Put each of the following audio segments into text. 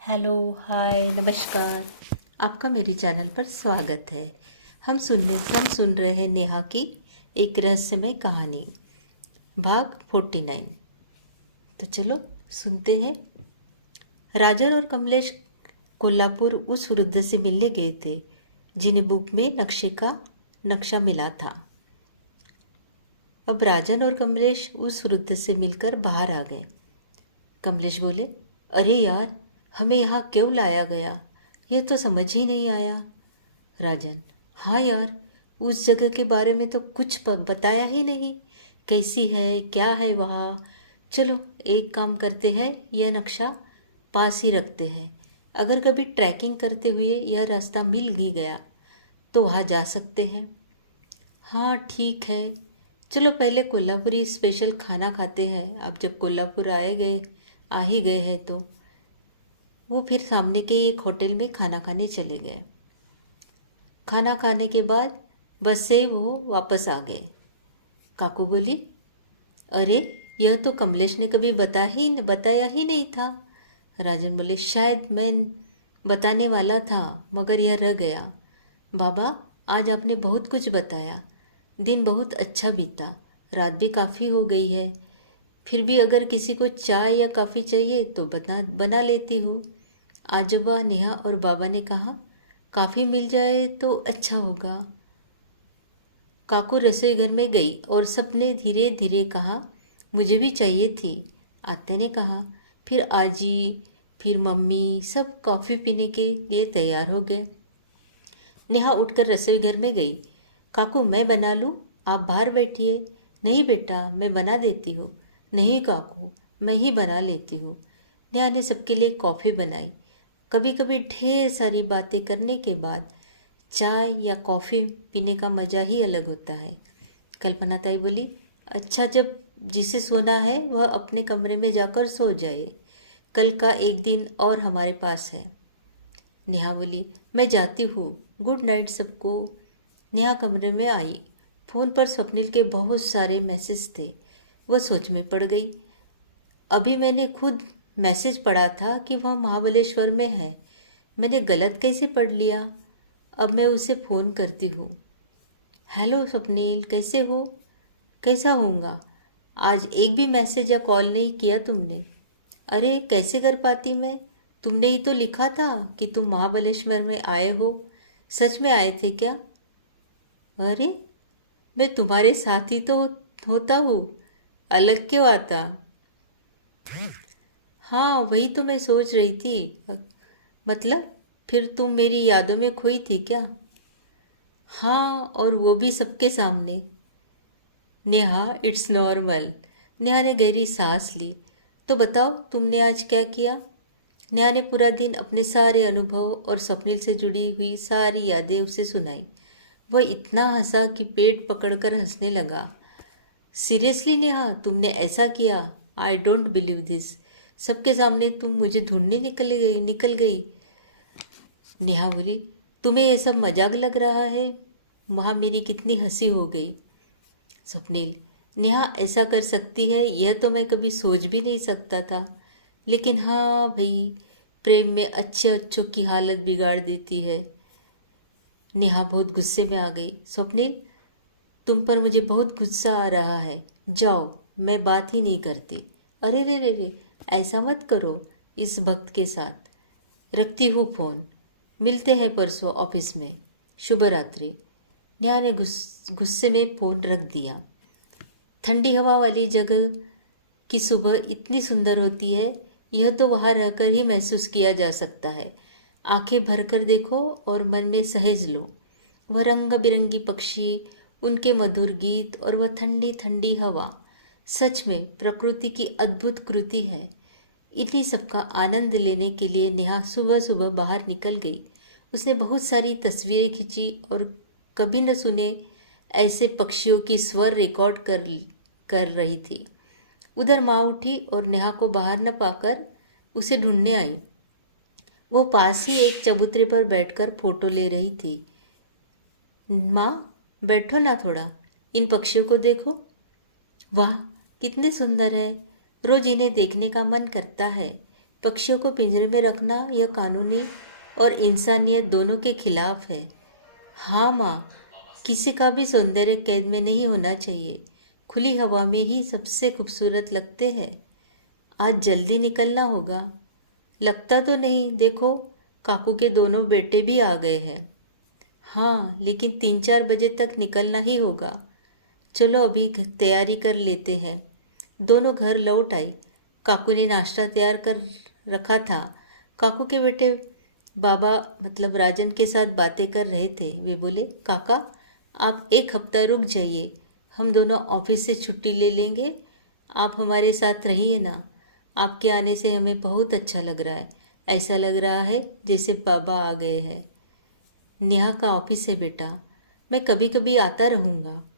Hello, हाय, नमस्कार। आपका मेरे चैनल पर स्वागत है। हम सुन रहे हैं नेहा की एक रहस्यमय कहानी, भाग 49। तो चलो सुनते हैं। राजन और कमलेश कोल्हापुर उस वृद्ध से मिलने गए थे जिन्हें बुक में नक्शे का नक्शा मिला था। अब राजन और कमलेश उस वृद्ध से मिलकर बाहर आ गए। कमलेश बोले, अरे यार, हमें यहाँ क्यों लाया गया, यह तो समझ ही नहीं आया। राजन, हाँ यार, उस जगह के बारे में तो कुछ बताया ही नहीं। कैसी है, क्या है वहाँ। चलो एक काम करते हैं, यह नक्शा पास ही रखते हैं। अगर कभी ट्रैकिंग करते हुए यह रास्ता मिल ही गया तो वहाँ जा सकते हैं। हाँ ठीक है, चलो पहले कोल्हापुरी स्पेशल खाना खाते हैं। आप जब कोल्हापुर आ ही गए हैं तो। वो फिर सामने के एक होटल में खाना खाने चले गए। खाना खाने के बाद बस से वो वापस आ गए। काकू बोली, अरे यह तो कमलेश ने कभी बताया ही नहीं था। राजन बोले, शायद मैं बताने वाला था मगर यह रह गया। बाबा, आज आपने बहुत कुछ बताया। दिन बहुत अच्छा बीता। रात भी काफ़ी हो गई है। फिर भी अगर किसी को चाय या कॉफ़ी चाहिए तो बना लेती हूँ। आजोबा, नेहा और बाबा ने कहा, काफ़ी मिल जाए तो अच्छा होगा। काकू रसोई घर में गई और सबने धीरे धीरे कहा, मुझे भी चाहिए थी। आते ने कहा, फिर आजी, फिर मम्मी, सब कॉफ़ी पीने के लिए तैयार हो गए। नेहा उठकर रसोई घर में गई। काकू, मैं बना लूँ, आप बाहर बैठिए। नहीं बेटा, मैं बना देती हूँ। नहीं काकू, मैं ही बना लेती हूँ। नेहा ने सबके लिए कॉफ़ी बनाई। कभी कभी ढेर सारी बातें करने के बाद चाय या कॉफ़ी पीने का मज़ा ही अलग होता है। कल्पना ताई बोली, अच्छा, जब जिसे सोना है वह अपने कमरे में जाकर सो जाए। कल का एक दिन और हमारे पास है। नेहा बोली, मैं जाती हूँ, गुड नाइट सबको। नेहा कमरे में आई। फोन पर स्वप्निल के बहुत सारे मैसेज थे। वह सोच में पड़ गई। अभी मैंने खुद मैसेज पढ़ा था कि वह महाबलेश्वर में है। मैंने गलत कैसे पढ़ लिया। अब मैं उसे फ़ोन करती हूँ। हेलो स्वप्निल, कैसे हो। कैसा होऊंगा, आज एक भी मैसेज या कॉल नहीं किया तुमने। अरे कैसे कर पाती मैं। तुमने ही तो लिखा था कि तुम महाबलेश्वर में आए हो। सच में आए थे क्या। अरे, मैं तुम्हारे साथ ही तो होता हूँ, अलग क्यों आता। हाँ, वही तो मैं सोच रही थी। मतलब, फिर तुम मेरी यादों में खोई थी क्या। हाँ, और वो भी सबके सामने। Neha, it's normal. नेहा ने गहरी सांस ली। तो बताओ, तुमने आज क्या किया। नेहा ने पूरा दिन अपने सारे अनुभव और स्वप्निल से जुड़ी हुई सारी यादें उसे सुनाई। वह इतना हंसा कि पेट पकड़कर हंसने लगा। सीरियसली नेहा, तुमने ऐसा किया। I don't believe this. सबके सामने तुम मुझे ढूंढने निकल गई। नेहा बोली, तुम्हें ये सब मजाक लग रहा है। वहाँ मेरी कितनी हंसी हो गई। स्वप्निल, नेहा ऐसा कर सकती है यह तो मैं कभी सोच भी नहीं सकता था। लेकिन हाँ भाई, प्रेम में अच्छे अच्छों की हालत बिगाड़ देती है। नेहा बहुत गुस्से में आ गई। स्वप्निल, तुम पर मुझे बहुत गुस्सा आ रहा है। जाओ, मैं बात ही नहीं करती। अरे रे रे रे, ऐसा मत करो इस वक्त के साथ। रखती हूँ फोन। मिलते हैं परसों ऑफिस में। शुभ रात्रि। नेहा ने गुस्से में फोन रख दिया। ठंडी हवा वाली जगह की सुबह इतनी सुंदर होती है, यह तो वहां रहकर ही महसूस किया जा सकता है। आंखें भरकर देखो और मन में सहेज लो। वह रंग बिरंगी पक्षी, उनके मधुर गीत और वह ठंडी ठंडी हवा, सच में प्रकृति की अद्भुत कृति है। इन्हीं सबका आनंद लेने के लिए नेहा सुबह सुबह बाहर निकल गई। उसने बहुत सारी तस्वीरें खींची और कभी न सुने ऐसे पक्षियों की स्वर रिकॉर्ड कर रही थी। उधर माँ उठी और नेहा को बाहर न पाकर उसे ढूंढने आई। वो पास ही एक चबूतरे पर बैठकर फोटो ले रही थी। माँ, बैठो ना थोड़ा, इन पक्षियों को देखो। वाह, कितने सुंदर है। रोज इन्हें देखने का मन करता है। पक्षियों को पिंजरे में रखना यह कानूनी और इंसानियत दोनों के खिलाफ है। हाँ माँ, किसी का भी सौंदर्य कैद में नहीं होना चाहिए। खुली हवा में ही सबसे खूबसूरत लगते हैं। आज जल्दी निकलना होगा। लगता तो नहीं, देखो काकू के दोनों बेटे भी आ गए हैं। हाँ, लेकिन 3-4 बजे तक निकलना ही होगा। चलो अभी तैयारी कर लेते हैं। दोनों घर लौट आई। काकू ने नाश्ता तैयार कर रखा था। काकू के बेटे बाबा मतलब राजन के साथ बातें कर रहे थे। वे बोले, काका आप एक हफ्ता रुक जाइए, हम दोनों ऑफिस से छुट्टी ले लेंगे। आप हमारे साथ रहिए ना। आपके आने से हमें बहुत अच्छा लग रहा है। ऐसा लग रहा है जैसे बाबा आ गए हैं। नेहा का ऑफिस है बेटा, मैं कभी कभी आता रहूँगा।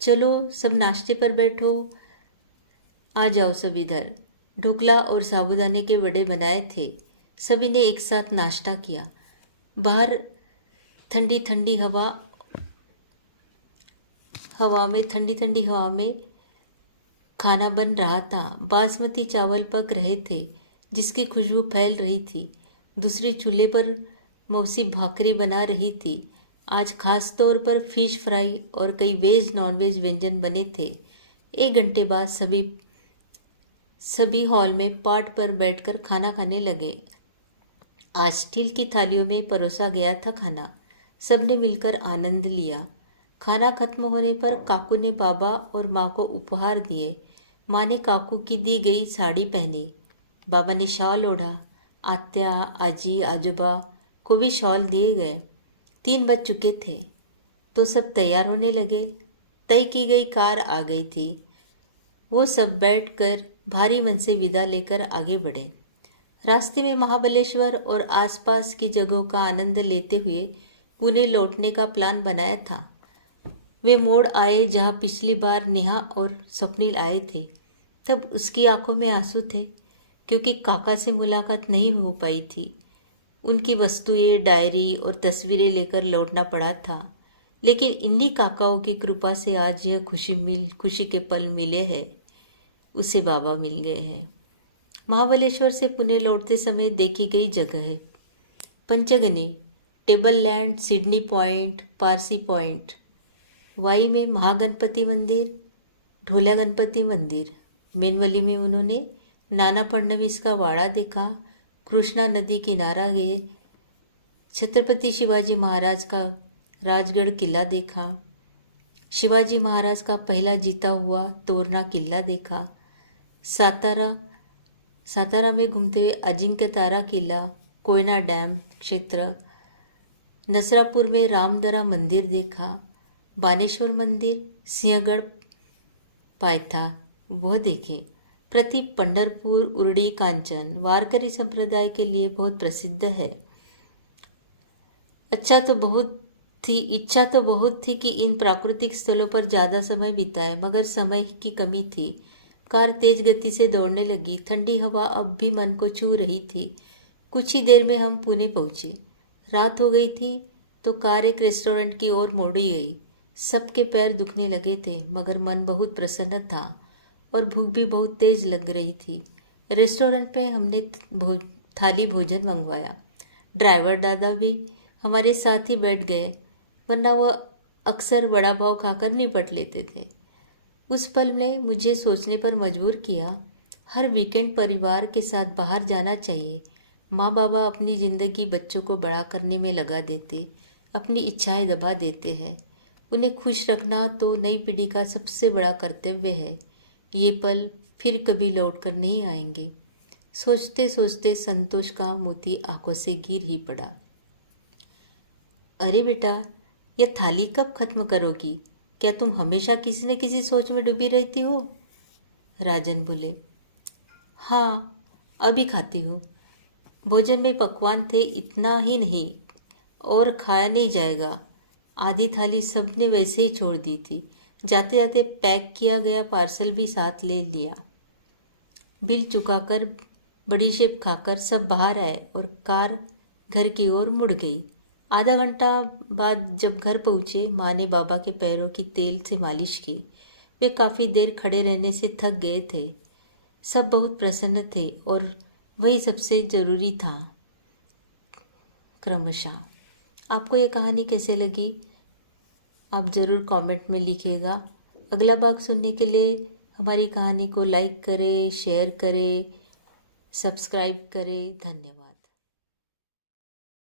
चलो सब नाश्ते पर बैठो। आ जाओ सब इधर। ढोकला और साबूदाने के वड़े बनाए थे। सभी ने एक साथ नाश्ता किया। बाहर ठंडी ठंडी हवा में खाना बन रहा था। बासमती चावल पक रहे थे जिसकी खुशबू फैल रही थी। दूसरे चूल्हे पर मौसी भाकरी बना रही थी। आज खास तौर पर फिश फ्राई और कई वेज नॉन वेज व्यंजन बने थे। 1 घंटे बाद सभी हॉल में पाट पर बैठकर खाना खाने लगे। आज स्टील की थालियों में परोसा गया था खाना। सबने मिलकर आनंद लिया। खाना खत्म होने पर काकू ने बाबा और माँ को उपहार दिए। माँ ने काकू की दी गई साड़ी पहनी। बाबा ने शॉल ओढ़ा। आत्या, आजी, आजोबा को भी शॉल दिए गए। 3 बज चुके थे तो सब तैयार होने लगे। तय की गई कार आ गई थी। वो सब बैठकर भारी मन से विदा लेकर आगे बढ़े। रास्ते में महाबलेश्वर और आसपास की जगहों का आनंद लेते हुए पुणे लौटने का प्लान बनाया था। वे मोड़ आए जहाँ पिछली बार नेहा और स्वप्निल आए थे। तब उसकी आंखों में आंसू थे क्योंकि काका से मुलाकात नहीं हो पाई थी। उनकी वस्तुएं, डायरी और तस्वीरें लेकर लौटना पड़ा था। लेकिन इन्हीं काकाओं की कृपा से आज यह खुशी के पल मिले हैं। उसे बाबा मिल गए हैं। महाबलेश्वर से पुणे लौटते समय देखी गई जगह है Panchgani, table land, Sydney point, Parsi point. Wai में महागणपति मंदिर, ढोला गणपति मंदिर। मेनवली में उन्होंने नाना फडणवीस का वाड़ा देखा। कृष्णा नदी किनारा गए। छत्रपति शिवाजी महाराज का राजगढ़ किला देखा। शिवाजी महाराज का पहला जीता हुआ तोरना किला देखा। सातारा में घूमते हुए अजिंक्य तारा किला, कोयना डैम क्षेत्र। नसरापुर में रामदरा मंदिर देखा। बानेश्वर मंदिर, सिंहगढ़, पायथा वह देखे। प्रति पंढरपुर, उरडी, कांचन वारकरी संप्रदाय के लिए बहुत प्रसिद्ध है। इच्छा तो बहुत थी कि इन प्राकृतिक स्थलों पर ज्यादा समय बिताए, मगर समय की कमी थी। कार तेज गति से दौड़ने लगी। ठंडी हवा अब भी मन को छू रही थी। कुछ ही देर में हम पुणे पहुंचे। रात हो गई थी तो कार एक रेस्टोरेंट की ओर मोड़ी गई। सबके पैर दुखने लगे थे मगर मन बहुत प्रसन्न था और भूख भी बहुत तेज लग रही थी। रेस्टोरेंट में हमने थाली भोजन मंगवाया। ड्राइवर दादा भी हमारे साथ ही बैठ गए, वरना वह अक्सर वड़ा पाव खाकर निपट लेते थे। उस पल ने मुझे सोचने पर मजबूर किया। हर वीकेंड परिवार के साथ बाहर जाना चाहिए। माँ बाबा अपनी जिंदगी बच्चों को बड़ा करने में लगा देते, अपनी इच्छाएं दबा देते हैं। उन्हें खुश रखना तो नई पीढ़ी का सबसे बड़ा कर्तव्य है। ये पल फिर कभी लौट कर नहीं आएंगे। सोचते सोचते संतोष का मोती आंखों से गिर ही पड़ा। अरे बेटा, यह थाली कब खत्म करोगी? क्या तुम हमेशा किसी न किसी सोच में डूबी रहती हो? राजन बोले, हाँ अभी खाती हूँ। भोजन में पकवान थे, इतना ही नहीं और खाया नहीं जाएगा। आधी थाली सबने वैसे ही छोड़ दी थी। जाते जाते पैक किया गया पार्सल भी साथ ले लिया। बिल चुकाकर बड़ी शेप खाकर सब बाहर आए और कार घर की ओर मुड़ गई। आधा घंटा बाद जब घर पहुंचे, माँ ने बाबा के पैरों की तेल से मालिश की। वे काफी देर खड़े रहने से थक गए थे। सब बहुत प्रसन्न थे और वही सबसे जरूरी था। क्रमशः आपको ये कहानी कैसे लगी आप ज़रूर कमेंट में लिखिएगा। अगला भाग सुनने के लिए हमारी कहानी को लाइक करें, शेयर करें, सब्सक्राइब करें। धन्यवाद।